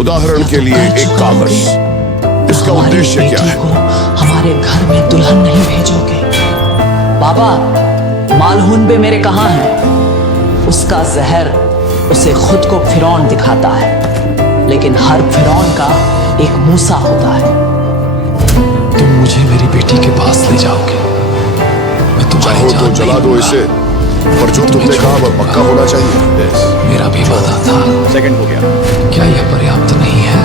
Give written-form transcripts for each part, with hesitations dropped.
उदाहरण के लिए एक कागज, इसका उद्देश्य क्या है? हमारे घर में दुल्हन नहीं भेजोगे? बाबा, मालहून बे मेरे कहाँ हैं? उसका जहर उसे खुद को फिरौन दिखाता है, लेकिन हर फिरौन का एक मूसा होता है। तुम मुझे मेरी बेटी के पास ले जाओगे, मैं तुम्हारी चाहो जान तो नहीं जला दो लूंगा। इसे, पर जो तुमने कहा वो पक्का होना चाहिए। मेरा भी वादा था। सेकंड हो गया। क्या यह पर्याप्त नहीं है?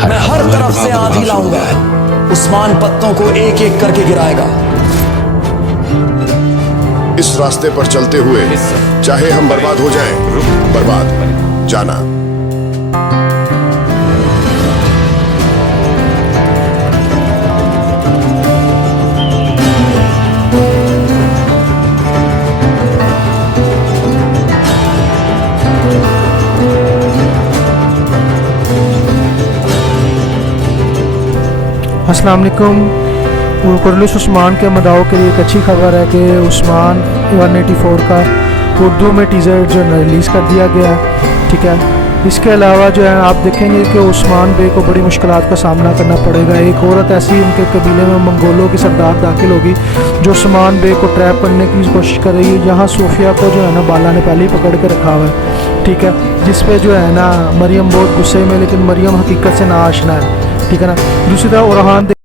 मैं हर तरफ से आंधी लाऊंगा, उस्मान पत्तों को एक एक करके गिराएगा। इस रास्ते पर चलते हुए चाहे हम बर्बाद हो जाएं, बर्बाद जाना। अस्सलाम वालेकुम। मुकर्रस उस्मान के मदाओं के लिए एक अच्छी खबर है कि उस्मान 184 का उर्दू में टीज़र जो रिलीज़ कर दिया गया है, ठीक है। इसके अलावा जो है आप देखेंगे कि उस्मान बे को बड़ी मुश्किलात का सामना करना पड़ेगा। एक औरत ऐसी उनके कबीले में मंगोलों की सरदार दाखिल होगी जो उस्मान बे को ट्रैप करने की कोशिश करेगी। यहाँ सोफिया को जो है ना बाला ने पहले ही पकड़ के रखा हुआ है, ठीक है, जिस पे जो है ना मरियम बहुत गुस्से में, लेकिन मरियम हकीकत से ना आशना है, ठीक है ना। दूसरी तरफ ओरहान